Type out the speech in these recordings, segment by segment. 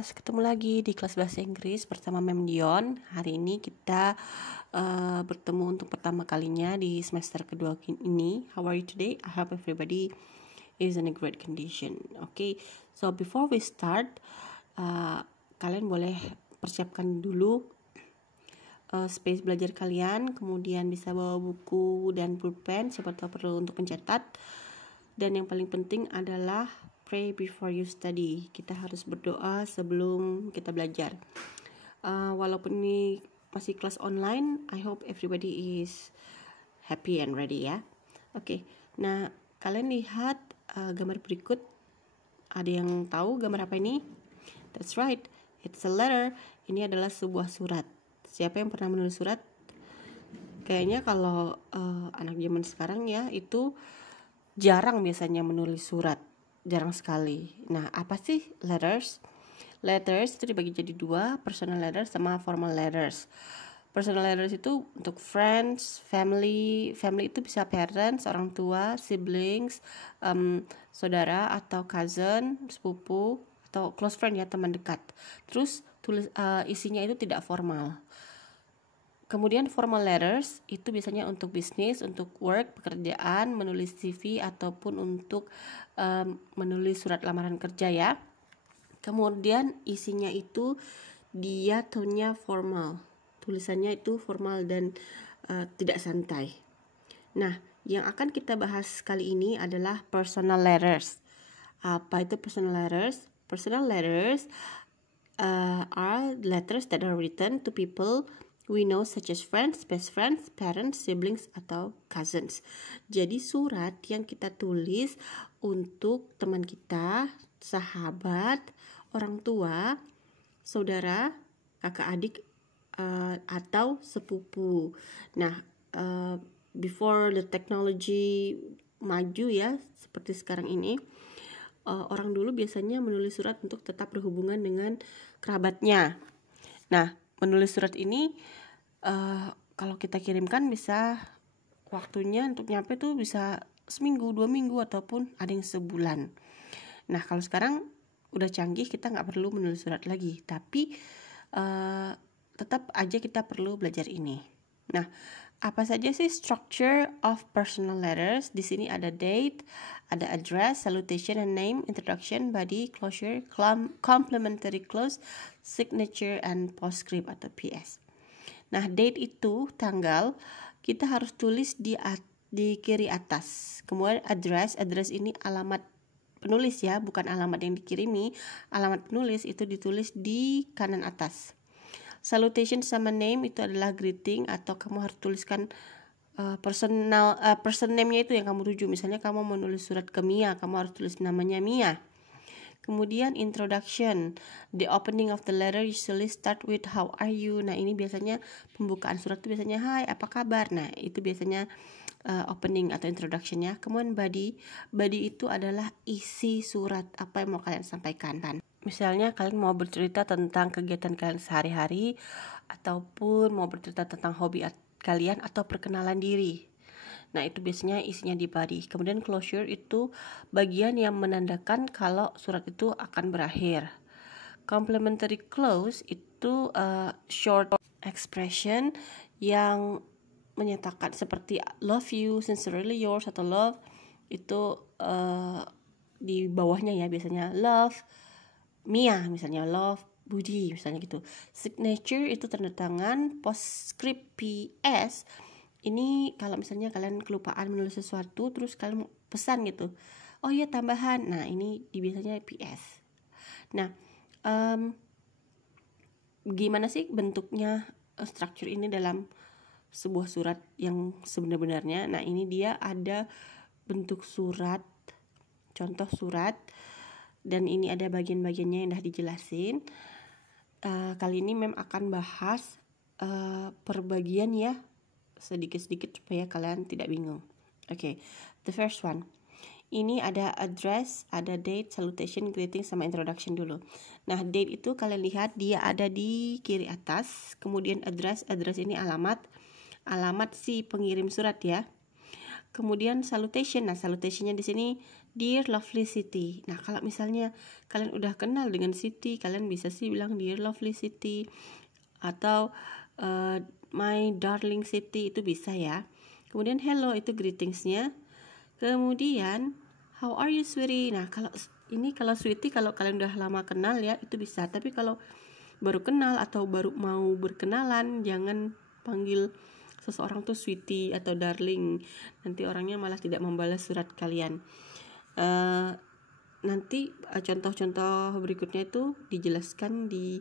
kelas, ketemu lagi di kelas bahasa Inggris bersama Mem Dion. Hari ini kita bertemu untuk pertama kalinya di semester kedua ini. How are you today? I hope everybody is in a great condition. Okay, so before we start, kalian boleh persiapkan dulu space belajar kalian, kemudian bisa bawa buku dan pulpen, siapa tahu perlu untuk mencatat. Dan yang paling penting adalah pray before you study. Kita harus berdoa sebelum kita belajar. Walaupun ini masih kelas online, I hope everybody is happy and ready ya. Oke, nah kalian lihat gambar berikut. Ada yang tahu gambar apa ini? That's right, it's a letter. Ini adalah sebuah surat. Siapa yang pernah menulis surat? Kayaknya kalau anak zaman sekarang ya itu jarang biasanya menulis surat, jarang sekali. Nah, apa sih letters? Letters itu dibagi jadi dua, personal letters sama formal letters. Personal letters itu untuk friends, family itu bisa parents, orang tua, siblings, saudara atau cousin, sepupu atau close friend ya, teman dekat. Terus isinya itu tidak formal. Kemudian formal letters itu biasanya untuk bisnis, untuk work, pekerjaan, menulis CV ataupun untuk menulis surat lamaran kerja ya. Kemudian isinya itu dia tone-nya formal, tulisannya itu formal dan tidak santai. Nah, yang akan kita bahas kali ini adalah personal letters. Apa itu personal letters? Personal letters are letters that are written to people we know such as friends, best friends, parents, siblings, atau cousins. Jadi surat yang kita tulis untuk teman kita, sahabat, orang tua, saudara, kakak adik, atau sepupu. Nah, before the technology maju ya, seperti sekarang ini, orang dulu biasanya menulis surat untuk tetap berhubungan dengan kerabatnya. Nah, menulis surat ini kalau kita kirimkan bisa waktunya untuk nyampe tuh bisa seminggu, 2 minggu ataupun ada yang sebulan. Nah, kalau sekarang udah canggih, kita nggak perlu menulis surat lagi, tapi tetap aja kita perlu belajar ini. Nah, apa saja sih structure of personal letters? Di sini ada date, ada address, salutation and name, introduction, body, closure, complimentary close, signature, and postscript atau PS. Nah, date itu tanggal, kita harus tulis di kiri atas. Kemudian address ini alamat penulis ya, bukan alamat yang dikirimi. Alamat penulis itu ditulis di kanan atas. Salutation sama name itu adalah greeting, atau kamu harus tuliskan person name-nya itu yang kamu tuju. Misalnya kamu menulis surat ke Mia, kamu harus tulis namanya Mia. Kemudian introduction, the opening of the letter usually start with how are you. Nah, ini biasanya pembukaan surat itu biasanya hai, apa kabar. Nah, itu biasanya opening atau introduction ya. Kemudian body itu adalah isi surat, apa yang mau kalian sampaikan. Misalnya kalian mau bercerita tentang kegiatan kalian sehari-hari, ataupun mau bercerita tentang hobi kalian atau perkenalan diri. Nah, itu biasanya isinya di body. Kemudian closure itu bagian yang menandakan kalau surat itu akan berakhir. Complimentary close itu short expression yang menyatakan seperti love you, sincerely yours, atau love itu di bawahnya ya, biasanya love Mia, misalnya love Budi, misalnya gitu. Signature itu tanda tangan. Postscript PS ini kalau misalnya kalian kelupaan menulis sesuatu terus kalian pesan gitu, oh iya tambahan. Nah, ini biasanya PS. Nah, gimana sih bentuknya struktur ini dalam sebuah surat yang sebenarnya? Nah, ini dia ada bentuk surat, contoh surat, dan ini ada bagian-bagiannya yang udah dijelasin. Kali ini Mem akan bahas per bagian ya, sedikit-sedikit supaya kalian tidak bingung. Oke, the first one. Ini ada address, ada date, salutation, greeting, sama introduction dulu. Nah, date itu kalian lihat dia ada di kiri atas. Kemudian address ini alamat si pengirim surat ya. Kemudian salutation, nah salutationnya di sini Dear lovely Siti. Nah, kalau misalnya kalian udah kenal dengan Siti, kalian bisa sih bilang Dear lovely Siti, atau my darling Siti, itu bisa ya. Kemudian hello itu greetingsnya. Kemudian how are you sweetie. Nah, kalau sweetie, kalau kalian udah lama kenal ya itu bisa. Tapi kalau baru kenal atau baru mau berkenalan, jangan panggil seseorang tuh sweetie atau darling, nanti orangnya malah tidak membalas surat kalian. Nanti contoh-contoh berikutnya itu dijelaskan di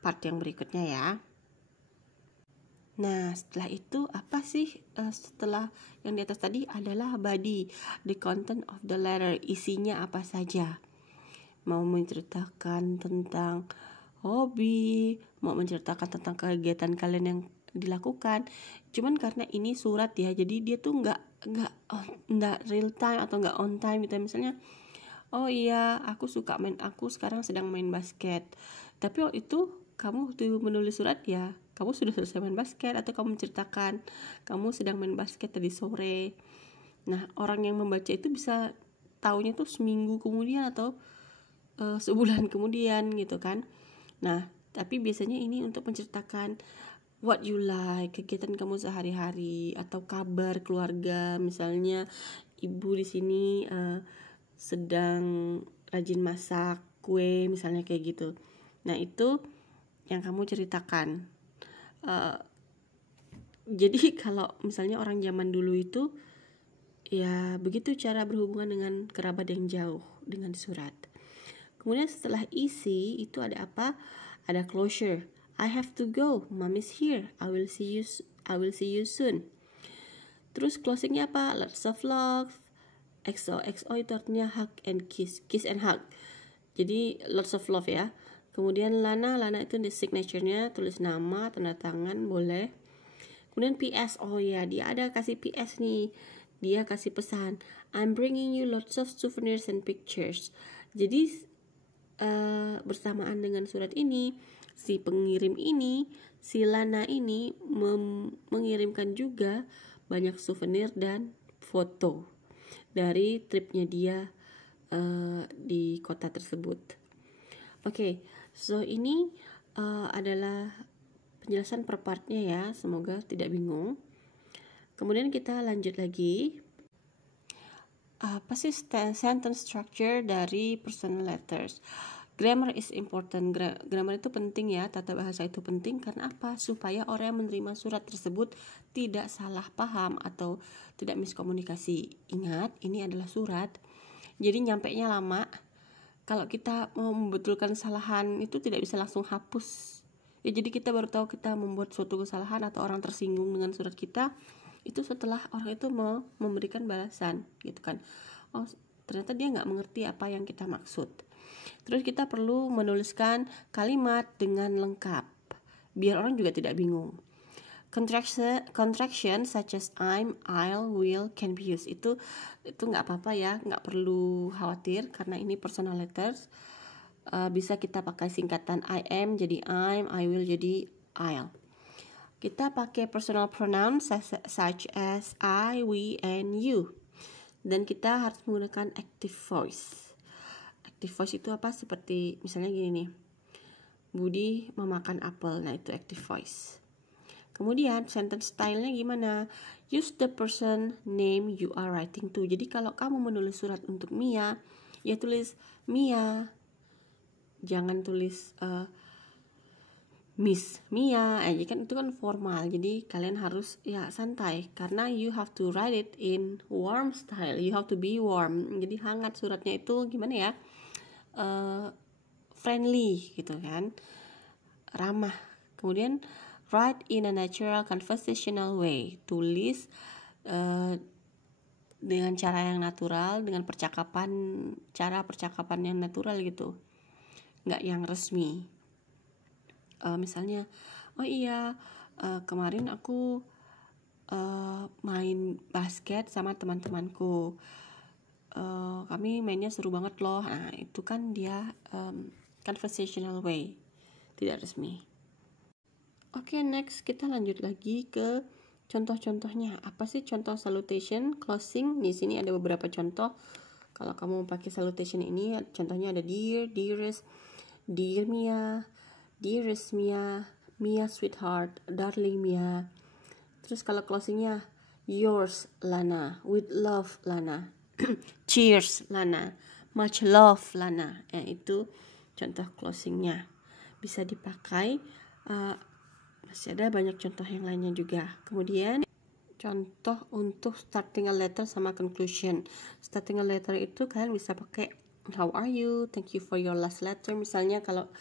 part yang berikutnya ya. Nah, setelah itu apa sih setelah yang di atas tadi adalah body, the content of the letter, isinya apa saja. Mau menceritakan tentang hobi, mau menceritakan tentang kegiatan kalian yang dilakukan. Cuman karena ini surat ya, jadi dia tuh nggak real time atau nggak on time gitu. Misalnya, oh iya, aku sekarang sedang main basket. Tapi waktu itu kamu waktu menulis surat ya, kamu sudah selesai main basket, atau kamu menceritakan kamu sedang main basket tadi sore. Nah, orang yang membaca itu bisa taunya tuh seminggu kemudian atau sebulan kemudian gitu kan. Nah, tapi biasanya ini untuk menceritakan what you like, kegiatan kamu sehari-hari, atau kabar keluarga. Misalnya ibu di sini sedang rajin masak kue, misalnya kayak gitu. Nah, itu yang kamu ceritakan. Jadi kalau misalnya orang zaman dulu itu ya begitu cara berhubungan dengan kerabat yang jauh dengan surat. Kemudian setelah isi itu ada apa? Ada closure. I have to go. Mom is here. I will see you soon. Terus closingnya apa? Lots of love. XOXO itu artinya hug and kiss and hug. Jadi lots of love ya. Kemudian Lana itu di signature-nya, tulis nama, tanda tangan boleh. Kemudian PS, oh ya dia ada kasih PS nih. Dia kasih pesan, I'm bringing you lots of souvenirs and pictures. Jadi bersamaan dengan surat ini, si pengirim ini, si Lana ini mengirimkan juga banyak souvenir dan foto dari tripnya dia di kota tersebut. Oke, so ini adalah penjelasan per partnya ya, semoga tidak bingung. Kemudian kita lanjut lagi. Apa sih sentence structure dari personal letters? Grammar is important. Grammar itu penting ya, tata bahasa itu penting. Karena apa? Supaya orang yang menerima surat tersebut tidak salah paham atau tidak miskomunikasi. Ingat, ini adalah surat, jadi nyampainya lama. Kalau kita mau membetulkan kesalahan itu tidak bisa langsung hapus ya, jadi kita baru tahu kita membuat suatu kesalahan atau orang tersinggung dengan surat kita itu setelah orang itu mau memberikan balasan gitu kan. Oh, ternyata dia nggak mengerti apa yang kita maksud. Terus kita perlu menuliskan kalimat dengan lengkap biar orang juga tidak bingung. Contraction such as I'm, I'll, will, can be used. Itu nggak apa-apa ya, nggak perlu khawatir karena ini personal letters. Bisa kita pakai singkatan I am jadi I'm, I will jadi I'll. Kita pakai personal pronouns such as I, we, and you. Dan kita harus menggunakan active voice. Active voice itu apa? Seperti misalnya gini nih, Budi memakan apel. Nah, itu active voice. Kemudian sentence style-nya gimana? Use the person name you are writing to. Jadi kalau kamu menulis surat untuk Mia, ya tulis Mia. Jangan tulis Miss Mia. Jadi kan itu kan formal. Jadi kalian harus ya santai karena you have to write it in warm style. You have to be warm. Jadi hangat suratnya itu gimana ya? Friendly gitu kan. Ramah. Kemudian write in a natural conversational way. Tulis dengan cara yang natural, dengan cara percakapan yang natural gitu, nggak yang resmi. Misalnya, oh iya kemarin aku main basket sama teman-temanku. Kami mainnya seru banget loh. Nah, itu kan dia conversational way, tidak resmi. Oke, next kita lanjut lagi ke contoh-contohnya. Apa sih contoh salutation, closing? Di sini ada beberapa contoh Kalau kamu pakai salutation ini, contohnya ada dear, dearest, dear Mia, dearest Mia, Mia sweetheart, darling Mia. Terus kalau closingnya, yours Lana, with love Lana, cheers Lana, much love Lana. Itu contoh closingnya, bisa dipakai. Masih ada banyak contoh yang lainnya juga. Kemudian contoh untuk starting a letter sama conclusion. Starting a letter itu kalian bisa pakai how are you, thank you for your last letter. Misalnya kalau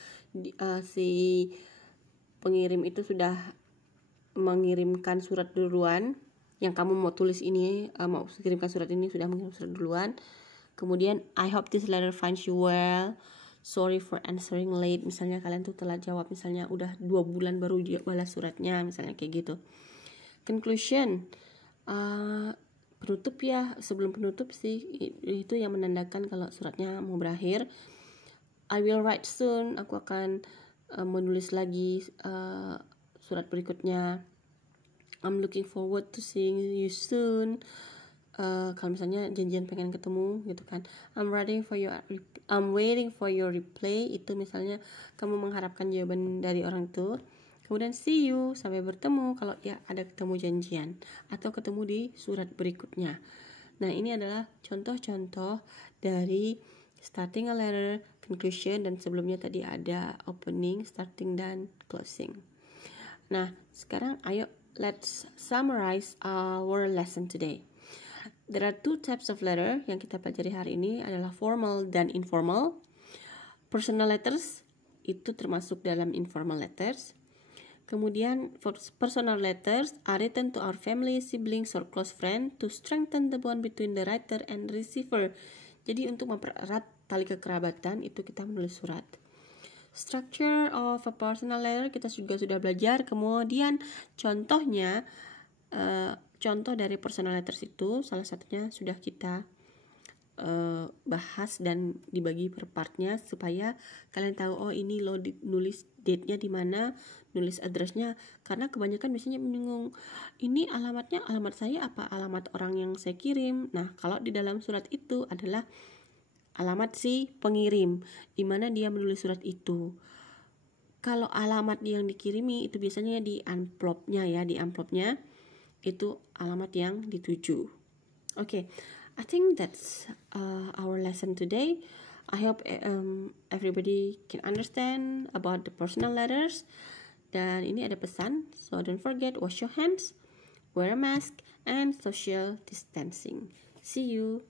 si pengirim itu sudah mengirimkan surat duluan, yang kamu mau tulis ini, mau kirimkan surat ini sudah mengirim surat duluan. Kemudian I hope this letter finds you well, sorry for answering late. Misalnya kalian tuh telat jawab, misalnya udah 2 bulan baru balas suratnya, misalnya kayak gitu. Conclusion, penutup ya, sebelum penutup sih, itu yang menandakan kalau suratnya mau berakhir. I will write soon, aku akan menulis lagi surat berikutnya. I'm looking forward to seeing you soon. Kalau misalnya janjian pengen ketemu gitu kan, I'm waiting for your reply, itu misalnya kamu mengharapkan jawaban dari orang itu. Kemudian see you, sampai bertemu kalau ya ada ketemu janjian atau ketemu di surat berikutnya. Nah, ini adalah contoh-contoh dari starting a letter, conclusion, dan sebelumnya tadi ada opening, starting, dan closing. Nah, sekarang ayo let's summarize our lesson today. There are 2 types of letter yang kita pelajari hari ini adalah formal dan informal. Personal letters itu termasuk dalam informal letters. Kemudian personal letters are written to our family, siblings, or close friend to strengthen the bond between the writer and receiver. Jadi untuk mempererat tali kekerabatan itu kita menulis surat. Structure of a personal letter kita juga sudah belajar. Kemudian contohnya, contoh dari personal letters itu salah satunya sudah kita bahas dan dibagi per partnya supaya kalian tahu, oh ini lo nulis date-nya di mana, nulis address-nya, karena kebanyakan biasanya bingung, ini alamatnya alamat saya apa alamat orang yang saya kirim. Nah, kalau di dalam surat itu adalah alamat si pengirim, di mana dia menulis surat itu. Kalau alamat yang dikirimi itu biasanya di amplopnya ya, di amplopnya itu alamat yang dituju. Okay, I think that's our lesson today. I hope everybody can understand about the personal letters. Dan ini ada pesan, so don't forget wash your hands, wear a mask, and social distancing. See you.